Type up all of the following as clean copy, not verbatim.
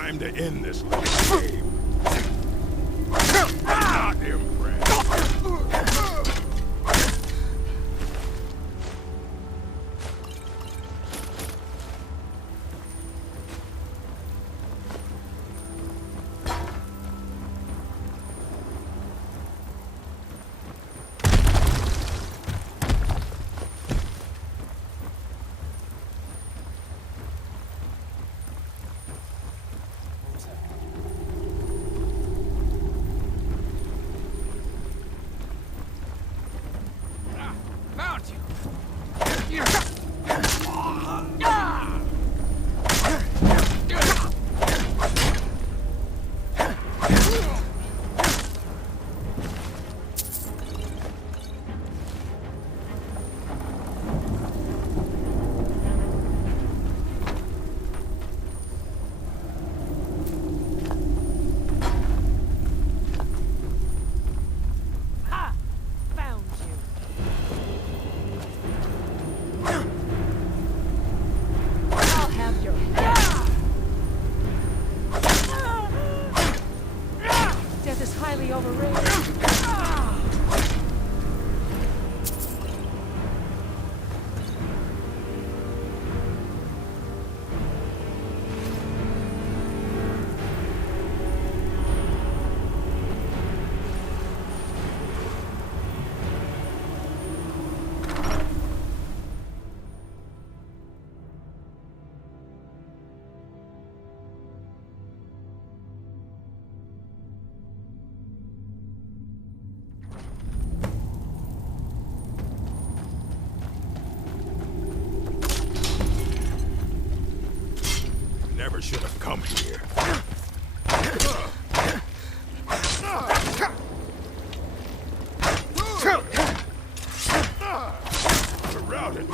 Time to end this little game. Not impressed. Never should have come here. Surrounded.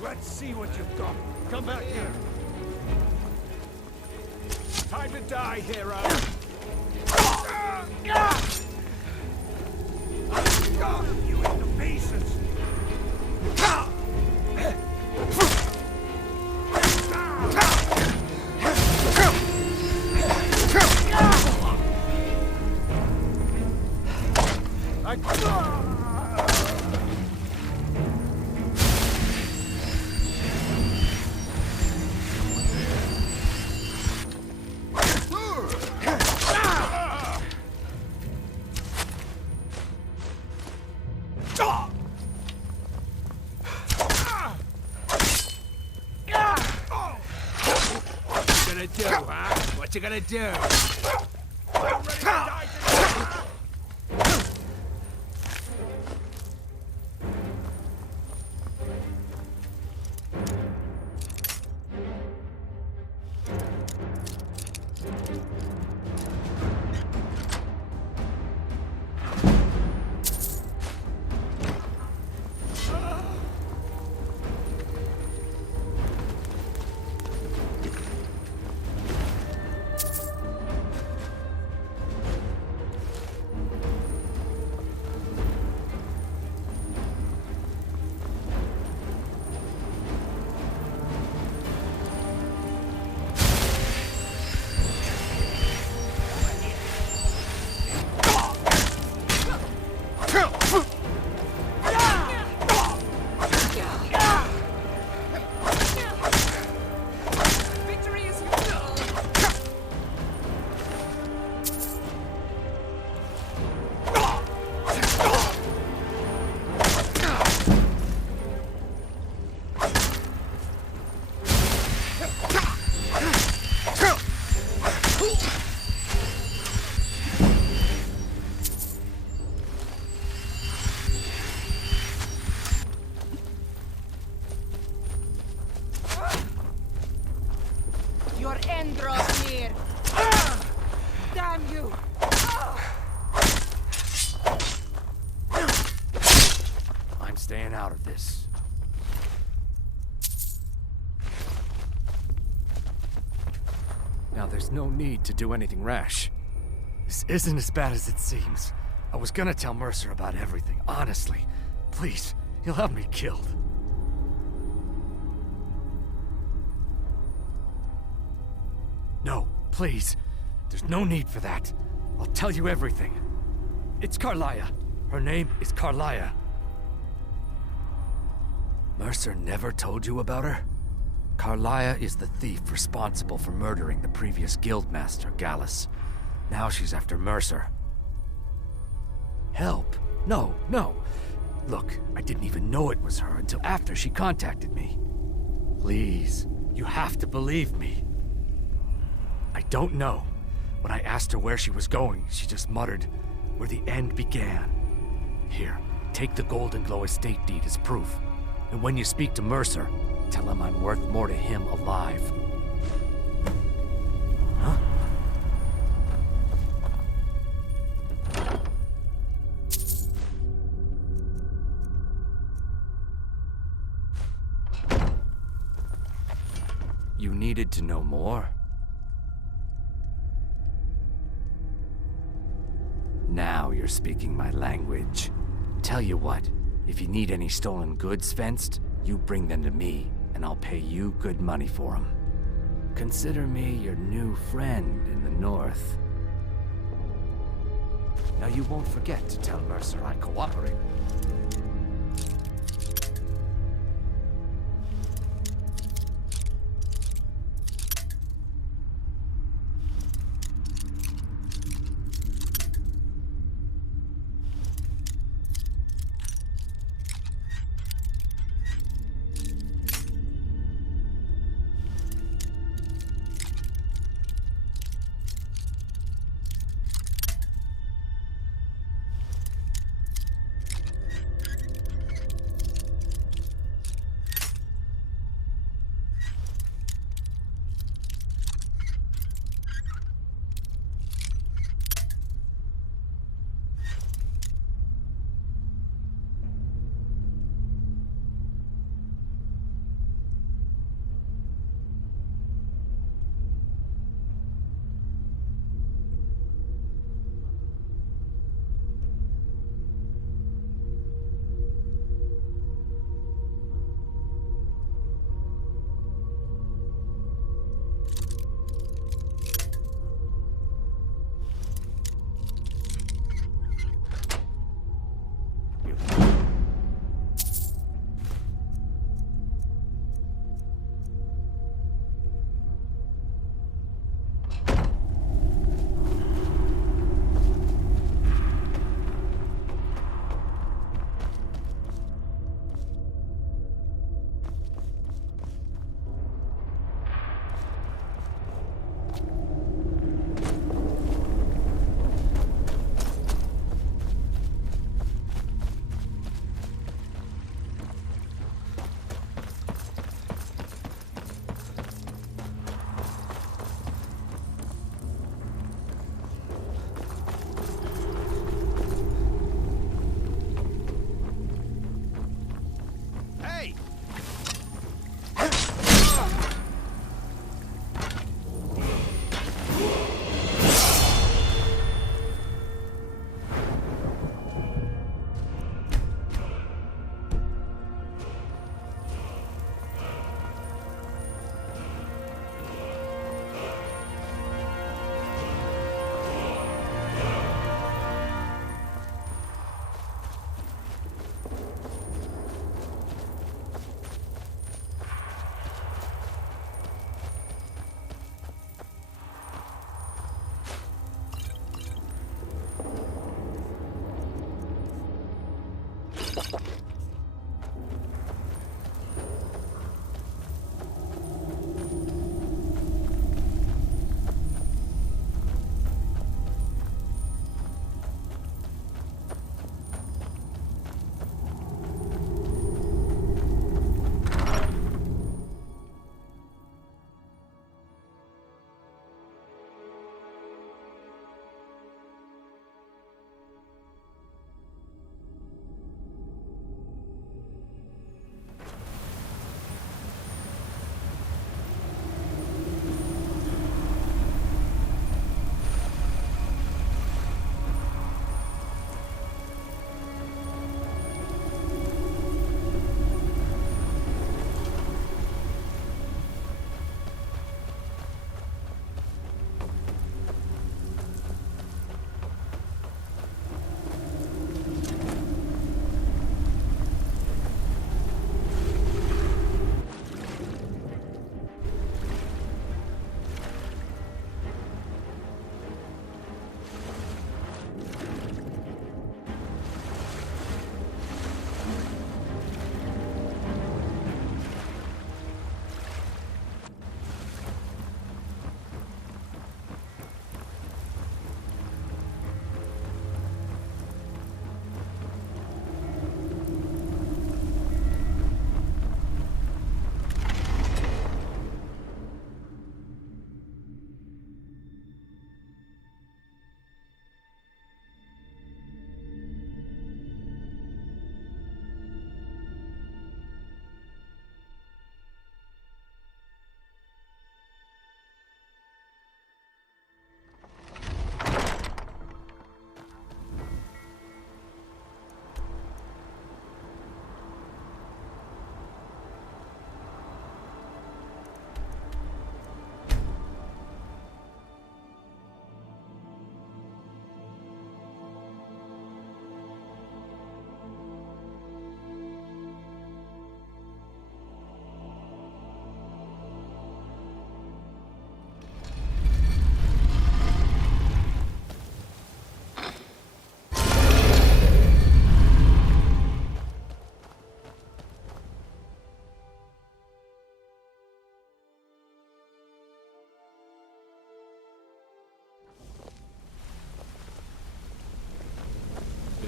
Let's see what you've got. Come back here. Time to die, hero. You into pieces. What you gonna do? There's no need to do anything rash. This isn't as bad as it seems. I was gonna tell Mercer about everything, honestly. Please, he'll have me killed. No, please. There's no need for that. I'll tell you everything. It's Carlia. Her name is Carlia. Mercer never told you about her? Carlia is the thief responsible for murdering the previous guildmaster, Gallus. Now she's after Mercer. Help? No, no. Look, I didn't even know it was her until after she contacted me. Please, you have to believe me. I don't know. When I asked her where she was going, she just muttered, "Where the end began." Here, take the Golden Glow estate deed as proof. And when you speak to Mercer, tell him I'm worth more to him alive. Huh? You needed to know more? Now you're speaking my language. Tell you what, if you need any stolen goods fenced, you bring them to me, and I'll pay you good money for them. Consider me your new friend in the north. Now you won't forget to tell Mercer I cooperate.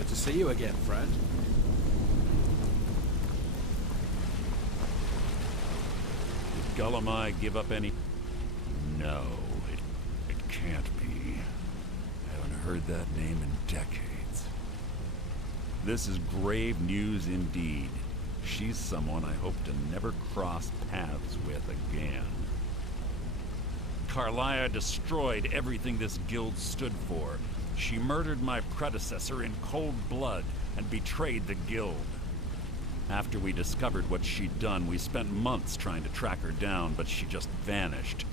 Good to see you again, friend. Did Gullamai give up any... No, it can't be. I haven't heard that name in decades. This is grave news indeed. She's someone I hope to never cross paths with again. Carlia destroyed everything this guild stood for. She murdered my predecessor in cold blood and betrayed the guild. After we discovered what she'd done, we spent months trying to track her down, but she just vanished.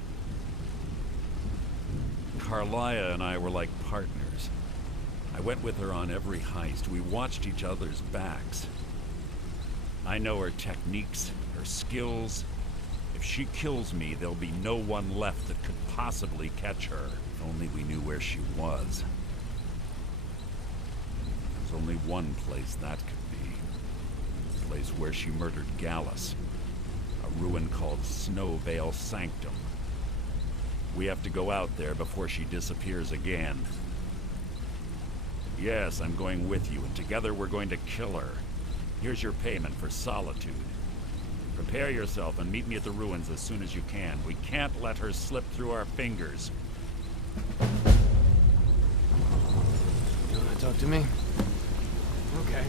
Carlia and I were like partners. I went with her on every heist. We watched each other's backs. I know her techniques, her skills. If she kills me, there'll be no one left that could possibly catch her. If only we knew where she was. There's only one place that could be. The place where she murdered Gallus. A ruin called Snowvale Sanctum. We have to go out there before she disappears again. Yes, I'm going with you, and together we're going to kill her. Here's your payment for solitude. Prepare yourself and meet me at the ruins as soon as you can. We can't let her slip through our fingers. You wanna talk to me? Okay.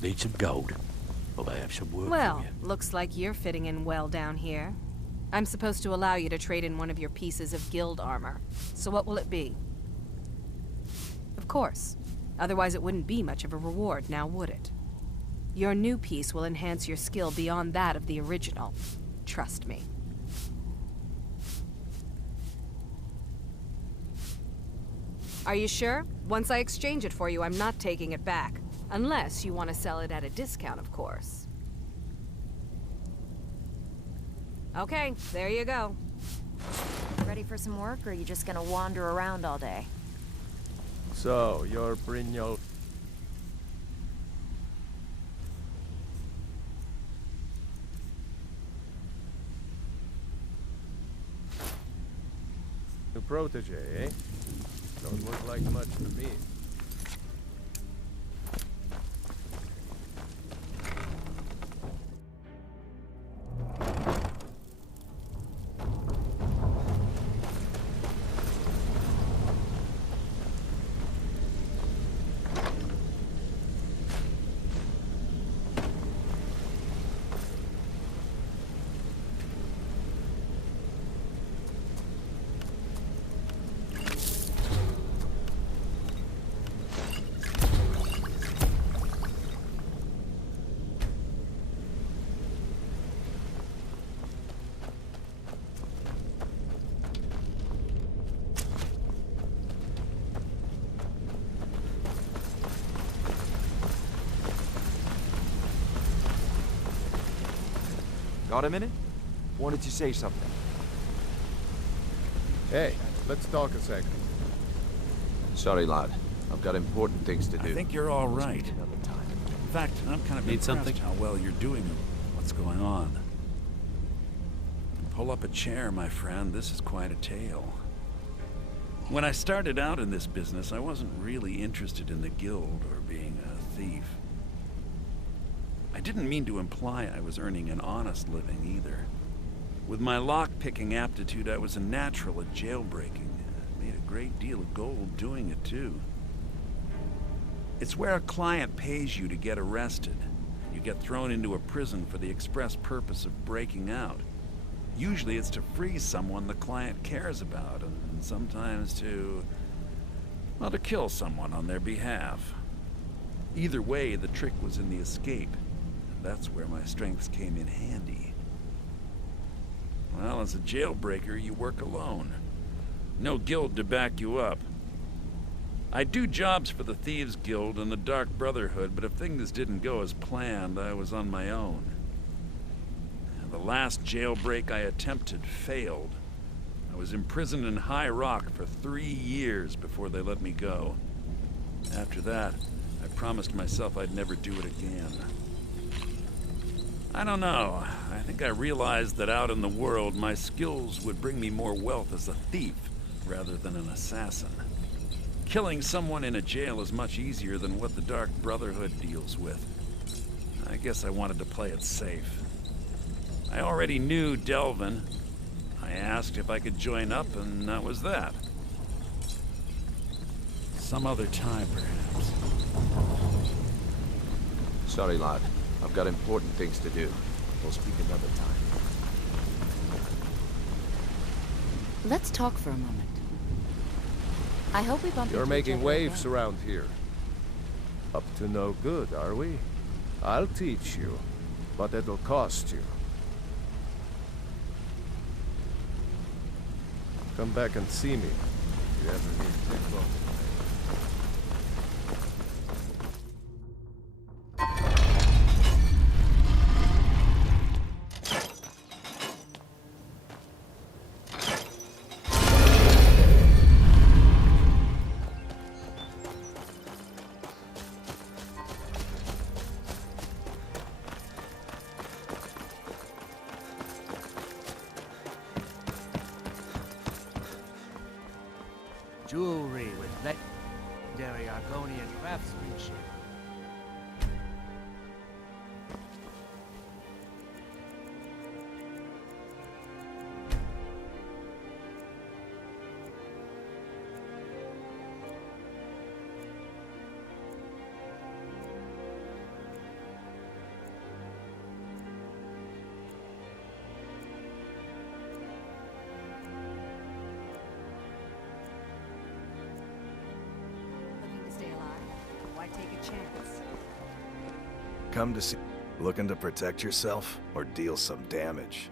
Need some gold? Well, I have some work Well, for you. looks like you're fitting in well down here. I'm supposed to allow you to trade in one of your pieces of guild armor. So what will it be? Of course. Otherwise it wouldn't be much of a reward, now would it? Your new piece will enhance your skill beyond that of the original. Trust me. Are you sure? Once I exchange it for you, I'm not taking it back. Unless you want to sell it at a discount, of course. Okay, there you go. Ready for some work, or are you just gonna wander around all day? So, you're Brynjolf. New protege, eh? Don't look like much to me. Got a minute? Wanted to say something. Hey, let's talk a second. Sorry, lad. I've got important things to do. I think you're all right. Another time. In fact, I'm kind of Need impressed something? how well you're doing what's going on. Pull up a chair, my friend. This is quite a tale. When I started out in this business, I wasn't really interested in the guild or being a thief. I didn't mean to imply I was earning an honest living either. With my lock-picking aptitude, I was a natural at jailbreaking. I made a great deal of gold doing it, too. It's where a client pays you to get arrested. You get thrown into a prison for the express purpose of breaking out. Usually it's to free someone the client cares about, and sometimes to kill someone on their behalf. Either way, the trick was in the escape. That's where my strengths came in handy. Well, as a jailbreaker, you work alone. No guild to back you up. I do jobs for the Thieves Guild and the Dark Brotherhood, but if things didn't go as planned, I was on my own. The last jailbreak I attempted failed. I I was imprisoned in High Rock for 3 years before they let me go. After that, I promised myself I'd never do it again. I don't know. I think I realized that out in the world, my skills would bring me more wealth as a thief rather than an assassin. Killing someone in a jail is much easier than what the Dark Brotherhood deals with. I guess I wanted to play it safe. I already knew Delvin. I asked if I could join up, and that was that. Some other time, perhaps. Sorry, lad. I've got important things to do. We'll speak another time. Let's talk for a moment. I hope we bump You're into making each other waves again. around here. Up to no good, are we? I'll teach you, but it'll cost you. Come back and see me if you ever need to take off. Jewelry with legendary Argonian craftsmanship. Looking to stay alive? Why take a chance? Come to see... Looking to protect yourself or deal some damage?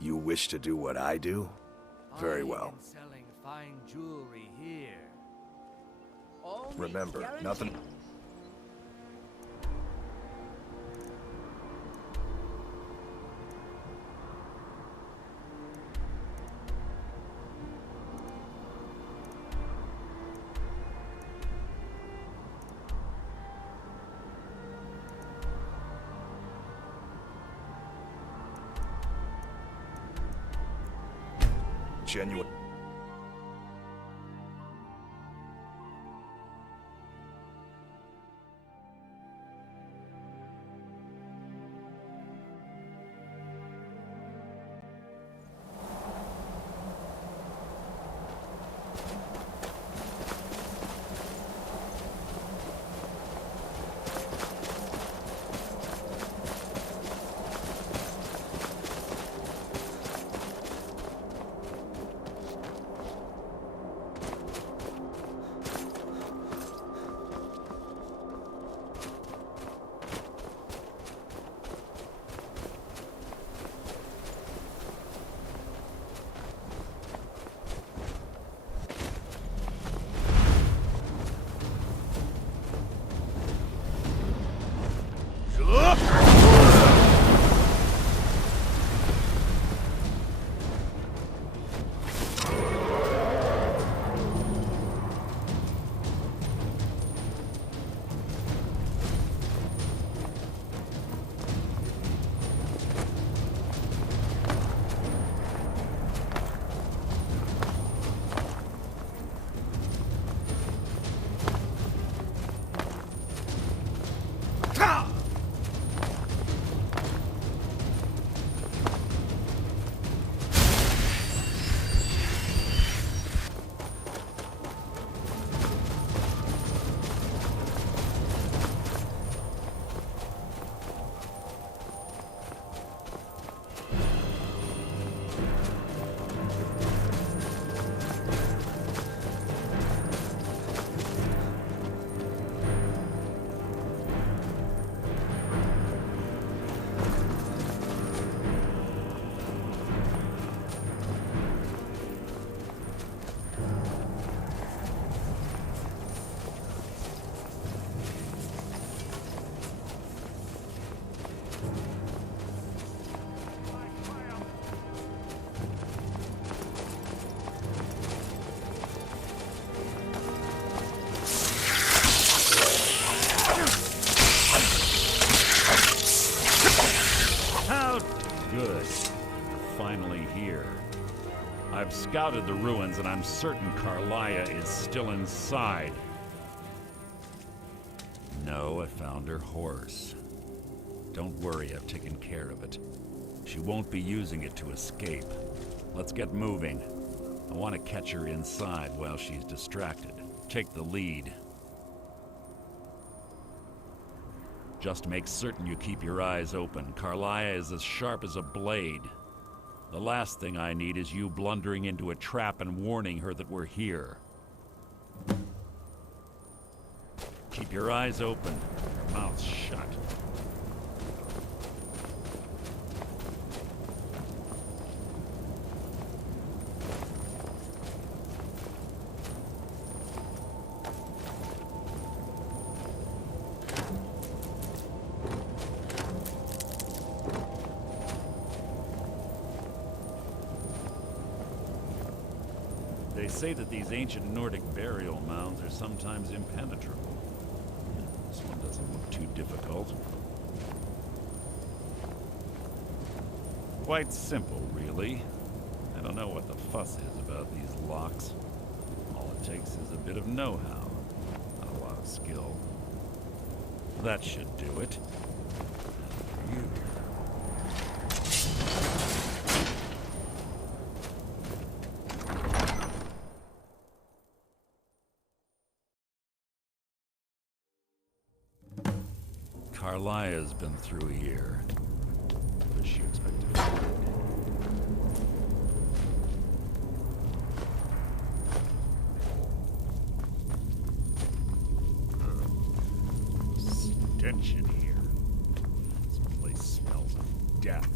You wish to do what I do? Very well. Buying and selling fine jewelry here. Remember, nothing... Genuine. finally here. I've scouted the ruins and I'm certain Carlia is still inside. No, I found her horse. Don't worry, I've taken care of it. She won't be using it to escape. Let's get moving. I want to catch her inside while she's distracted. Take the lead. Just make certain you keep your eyes open. Carlia is as sharp as a blade. The last thing I need is you blundering into a trap and warning her that we're here. Keep your eyes open, your mouth shut. They say that these ancient Nordic burial mounds are sometimes impenetrable. This one doesn't look too difficult. Quite simple, really. I don't know what the fuss is about these locks. All it takes is a bit of know-how, not a lot of skill. That should do it. You. Carlia's been through here. What does she expect to find? Stench in here. This place smells of death.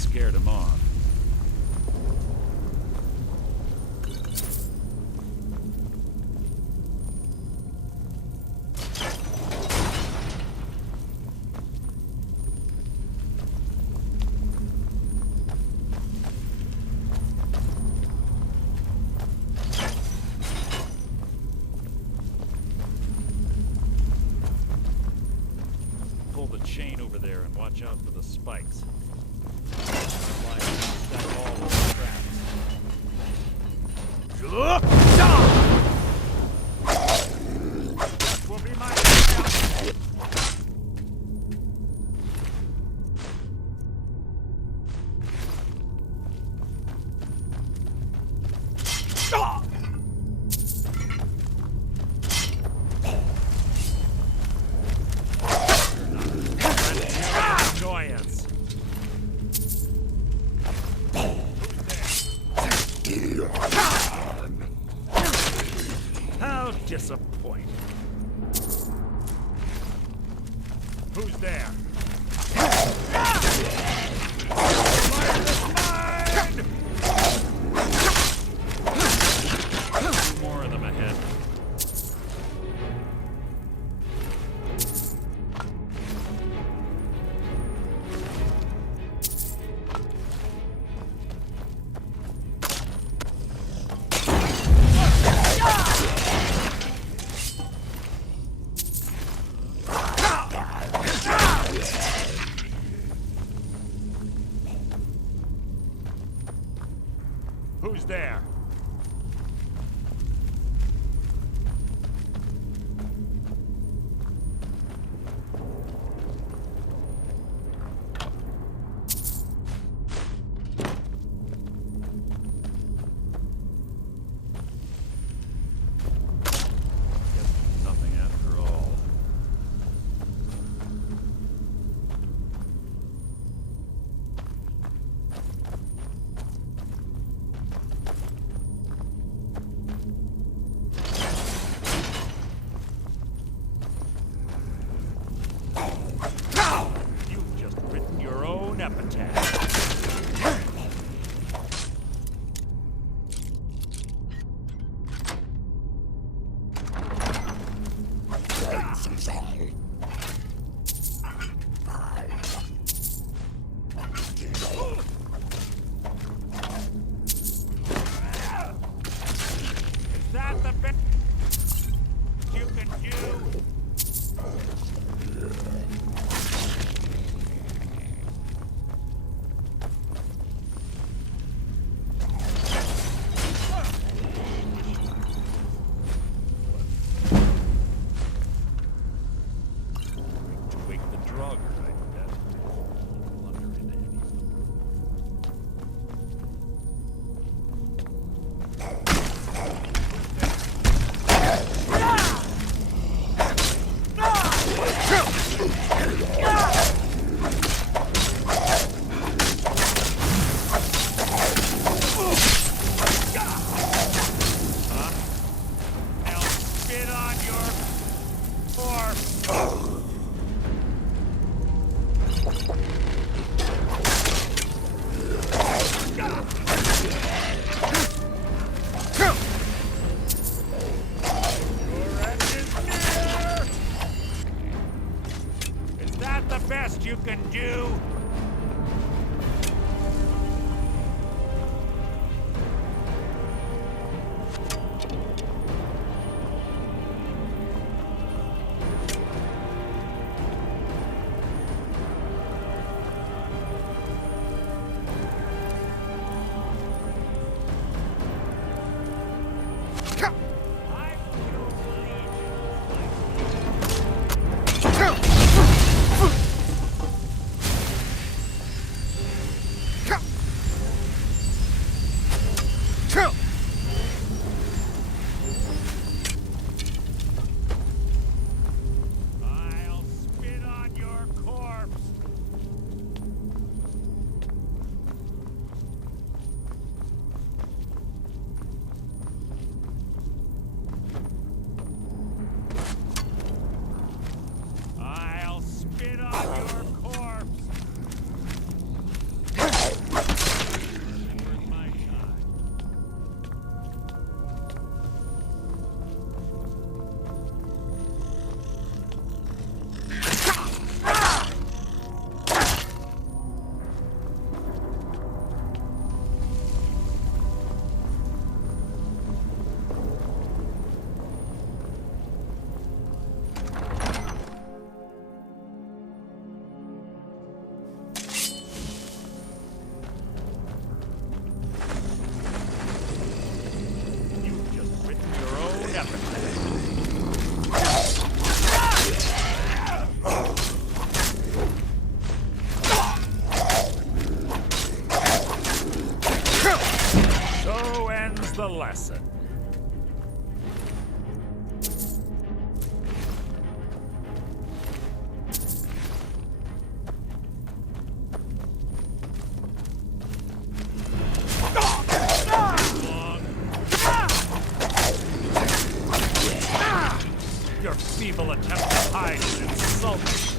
Scared him off. Pull the chain over there and watch out for the spikes. Stack all those traps. That will be my annoyance. How disappointing. Who's there? Two more of them ahead. Who's there? Guess nothing after all. So ends the lesson. Your feeble attempt to hide is insulting.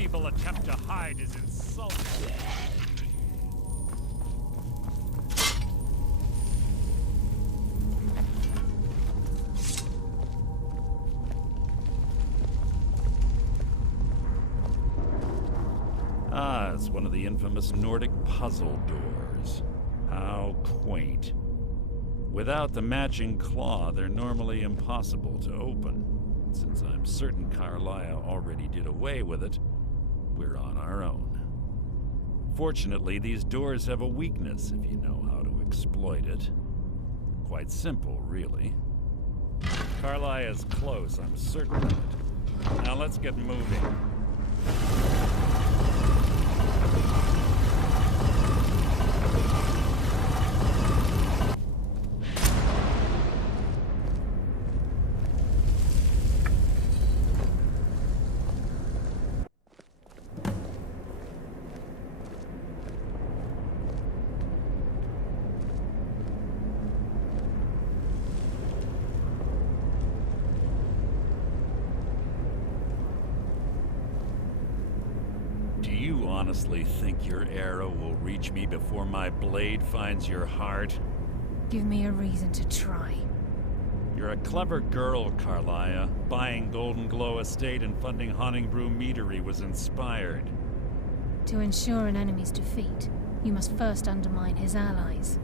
feeble attempt to hide is insulting. Ah, it's one of the infamous Nordic puzzle doors. How quaint. Without the matching claw, they're normally impossible to open. Since I'm certain Carlisle already did away with it, we're on our own. Fortunately, these doors have a weakness if you know how to exploit it. Quite simple, really. Carlisle is close, I'm certain of it. Now let's get moving. Do you honestly think your arrow will reach me before my blade finds your heart? Give me a reason to try. You're a clever girl, Carlisle. Buying Golden Glow Estate and funding Honningbrew Meadery was inspired. To ensure an enemy's defeat, you must first undermine his allies.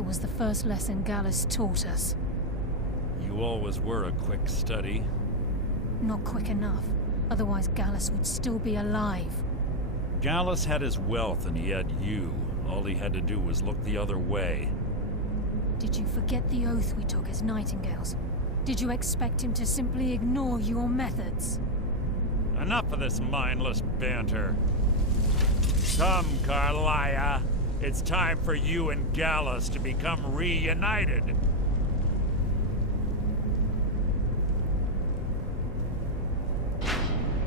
It was the first lesson Gallus taught us. You always were a quick study. Not quick enough. Otherwise Gallus would still be alive. Gallus had his wealth and he had you. All he had to do was look the other way. Did you forget the oath we took as Nightingales? Did you expect him to simply ignore your methods? Enough of this mindless banter. Come, Carlia. It's time for you and Gallus to become reunited.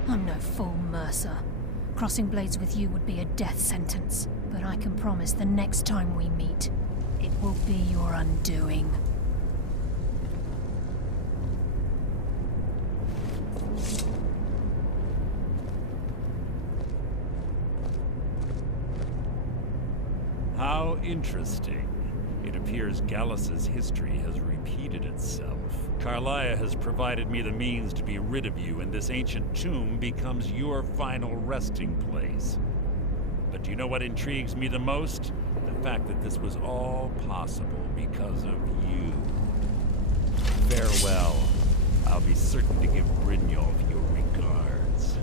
I'm no fool, Mercer. Crossing blades with you would be a death sentence. But I can promise the next time we meet, it will be your undoing. How interesting. It appears Gallus's history has repeated itself. Carlia has provided me the means to be rid of you, and this ancient tomb becomes your final resting place. But do you know what intrigues me the most? The fact that this was all possible because of you. Farewell. I'll be certain to give Brynjolf your regards.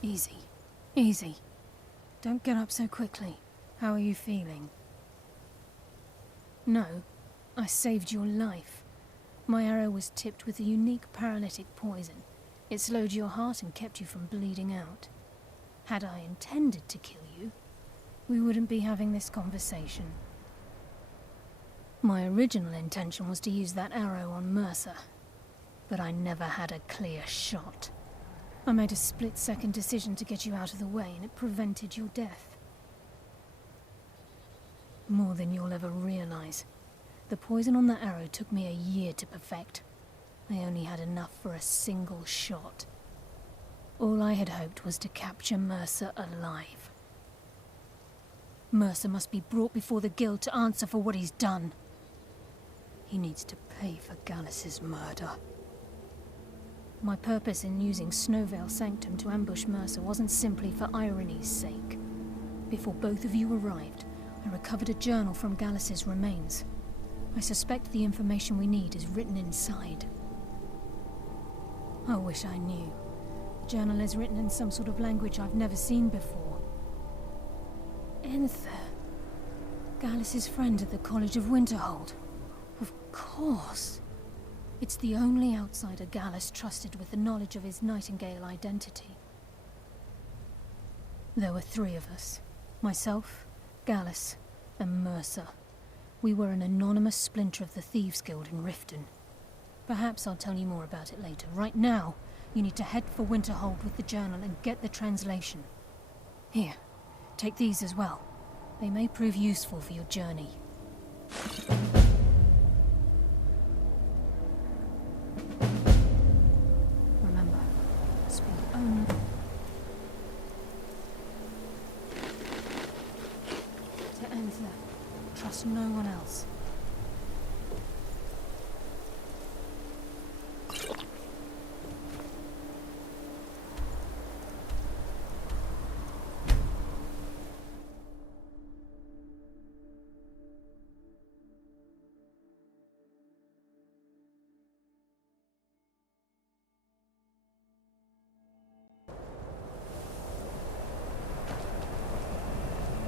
Easy. Easy. Don't get up so quickly. How are you feeling? No, I saved your life. My arrow was tipped with a unique paralytic poison. It slowed your heart and kept you from bleeding out. Had I intended to kill you, we wouldn't be having this conversation. My original intention was to use that arrow on Mercer, but I never had a clear shot. I made a split-second decision to get you out of the way, and it prevented your death. More than you'll ever realize. The poison on that arrow took me a year to perfect. I only had enough for a single shot. All I had hoped was to capture Mercer alive. Mercer must be brought before the Guild to answer for what he's done. He needs to pay for Gallus's murder. My purpose in using Snowvale Sanctum to ambush Mercer wasn't simply for irony's sake. Before both of you arrived, I recovered a journal from Gallus's remains. I suspect the information we need is written inside. I wish I knew. The journal is written in some sort of language I've never seen before. Enther. Gallus's friend at the College of Winterhold. Of course. It's the only outsider Gallus trusted with the knowledge of his Nightingale identity. There were 3 of us. Myself, Gallus, and Mercer. We were an anonymous splinter of the Thieves' Guild in Riften. Perhaps I'll tell you more about it later. Right now, you need to head for Winterhold with the journal and get the translation. Here, take these as well. They may prove useful for your journey. Remember, speak only... To enter, trust no one else.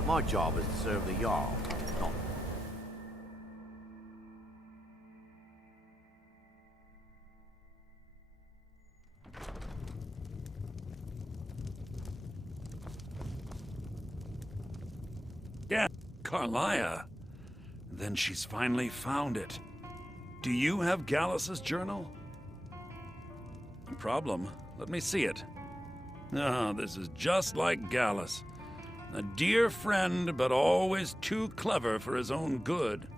My job is to serve the Jarl, not... Yeah, Carlia. Then she's finally found it. Do you have Gallus's journal? No problem. Let me see it. Ah, this is just like Gallus. A dear friend, but always too clever for his own good.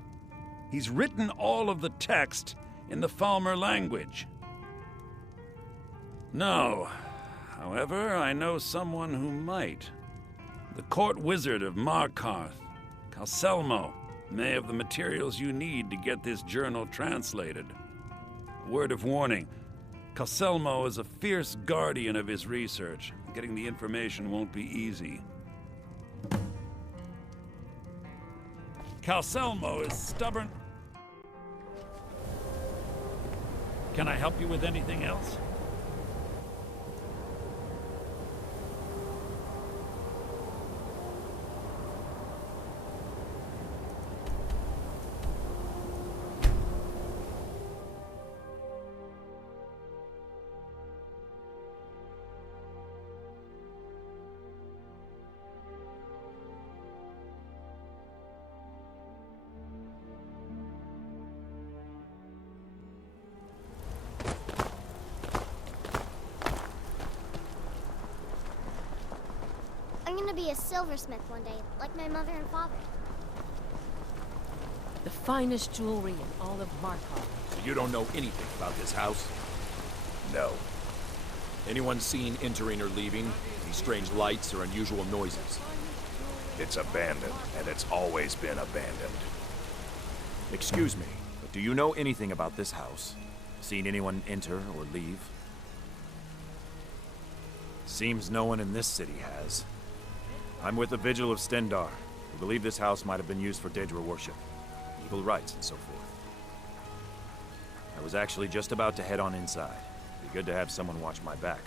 He's written all of the text in the Falmer language. No. However, I know someone who might. The court wizard of Markarth, Calselmo, may have the materials you need to get this journal translated. A word of warning, Calselmo is a fierce guardian of his research. Getting the information won't be easy. Calselmo is stubborn. Can I help you with anything else? I'm gonna be a silversmith one day, like my mother and father. The finest jewelry in all of Markarth. So you don't know anything about this house? No. Anyone seen entering or leaving? Any strange lights or unusual noises? It's abandoned, and it's always been abandoned. Excuse me, but do you know anything about this house? Seen anyone enter or leave? Seems no one in this city has. I'm with the Vigil of Stendar. We believe this house might have been used for Daedra worship, evil rites, and so forth. I was actually just about to head on inside. Be good to have someone watch my back.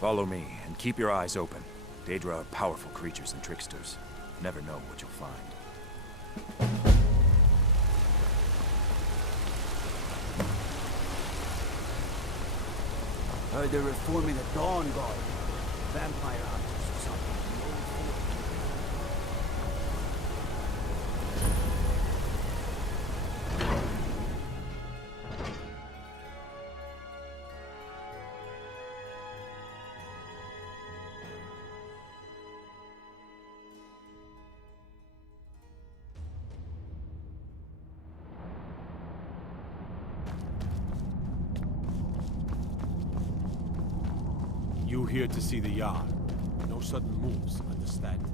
Follow me, and keep your eyes open. Daedra are powerful creatures and tricksters. Never know what you'll find. Heard they're reforming the Dawn Guard. Vampire hunters or something. The old fort. You here to see the yard. No sudden moves, understand?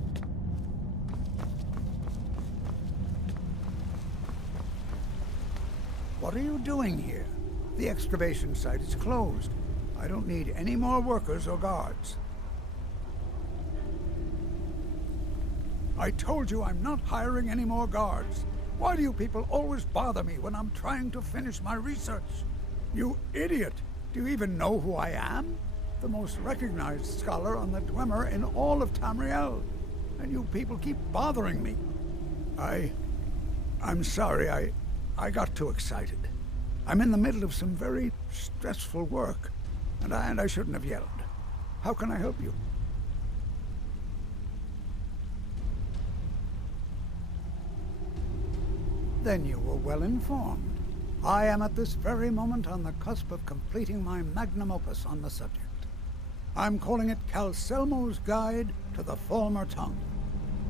What are you doing here? The excavation site is closed. I don't need any more workers or guards. I told you I'm not hiring any more guards. Why do you people always bother me when I'm trying to finish my research? You idiot! Do you even know who I am? The most recognized scholar on the Dwemer in all of Tamriel. And you people keep bothering me. I'm sorry, I got too excited. I'm in the middle of some very stressful work, and I shouldn't have yelled. How can I help you? Then you were well informed. I am at this very moment on the cusp of completing my magnum opus on the subject. I'm calling it Calselmo's Guide to the Falmer Tongue.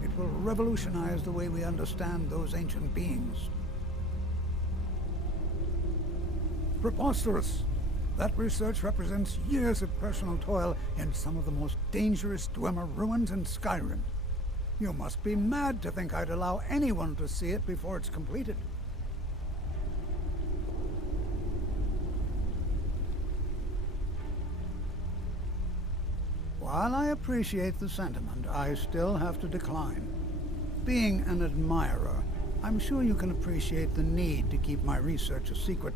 It will revolutionize the way we understand those ancient beings. Preposterous! That research represents years of personal toil in some of the most dangerous Dwemer ruins in Skyrim. You must be mad to think I'd allow anyone to see it before it's completed. While I appreciate the sentiment, I still have to decline. Being an admirer, I'm sure you can appreciate the need to keep my research a secret.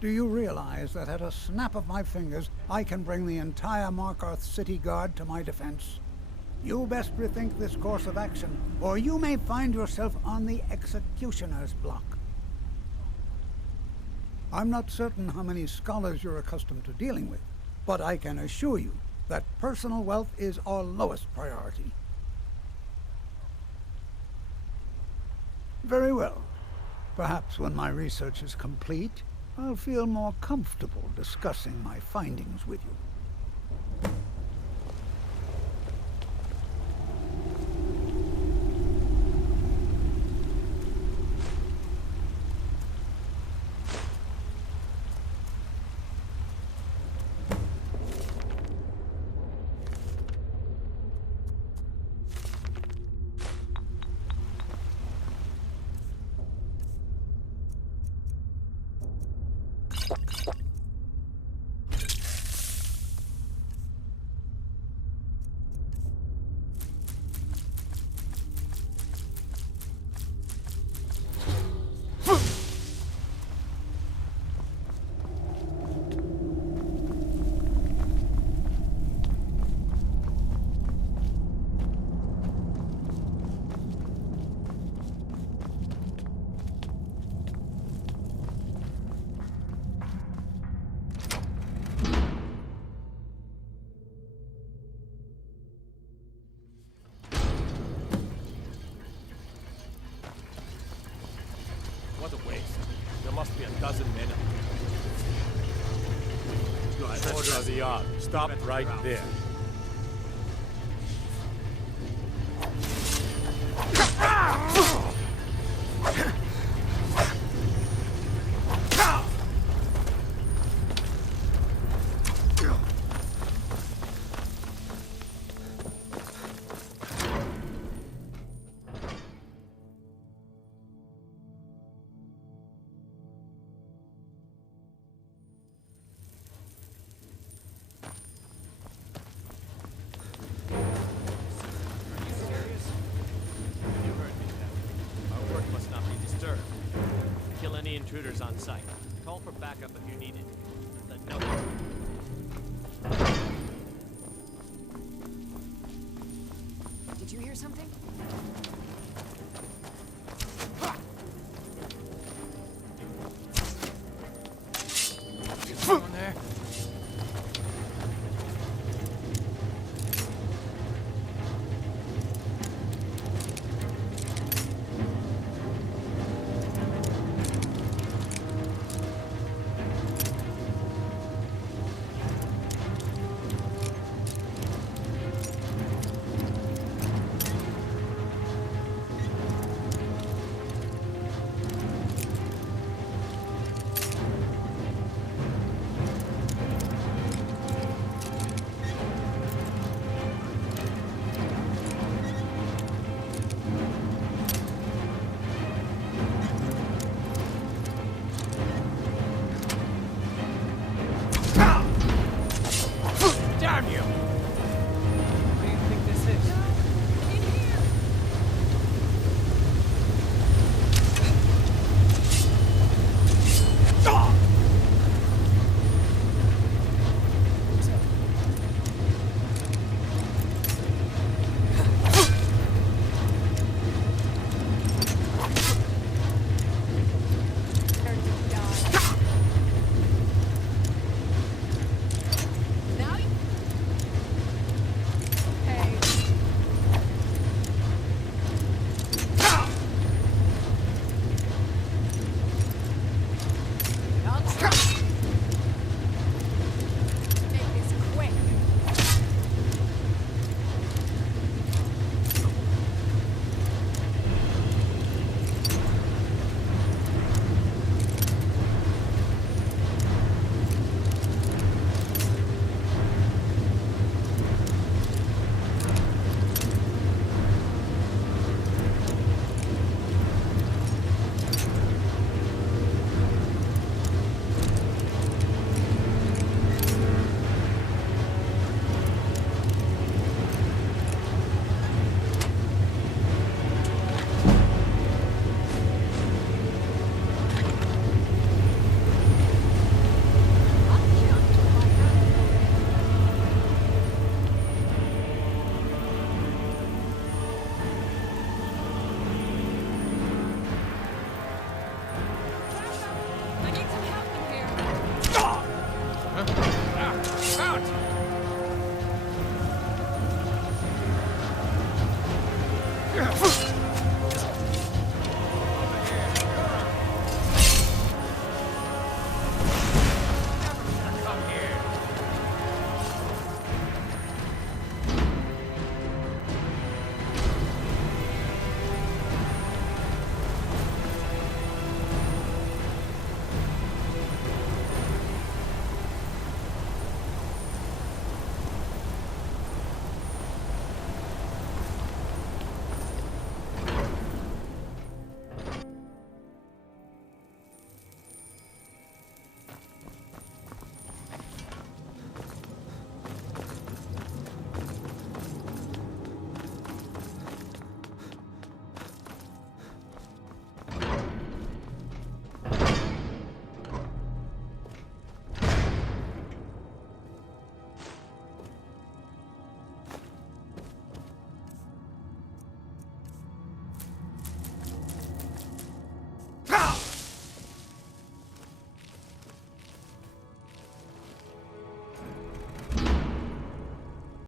Do you realize that at a snap of my fingers, I can bring the entire Markarth City Guard to my defense? You best rethink this course of action, or you may find yourself on the executioner's block. I'm not certain how many scholars you're accustomed to dealing with, but I can assure you that personal wealth is our lowest priority. Very well. Perhaps when my research is complete, I'll feel more comfortable discussing my findings with you. What a waste. There must be a dozen men up here. Order of the yard. Stop right there. Intruders on site. Call for backup if you need it. No. Did you hear something?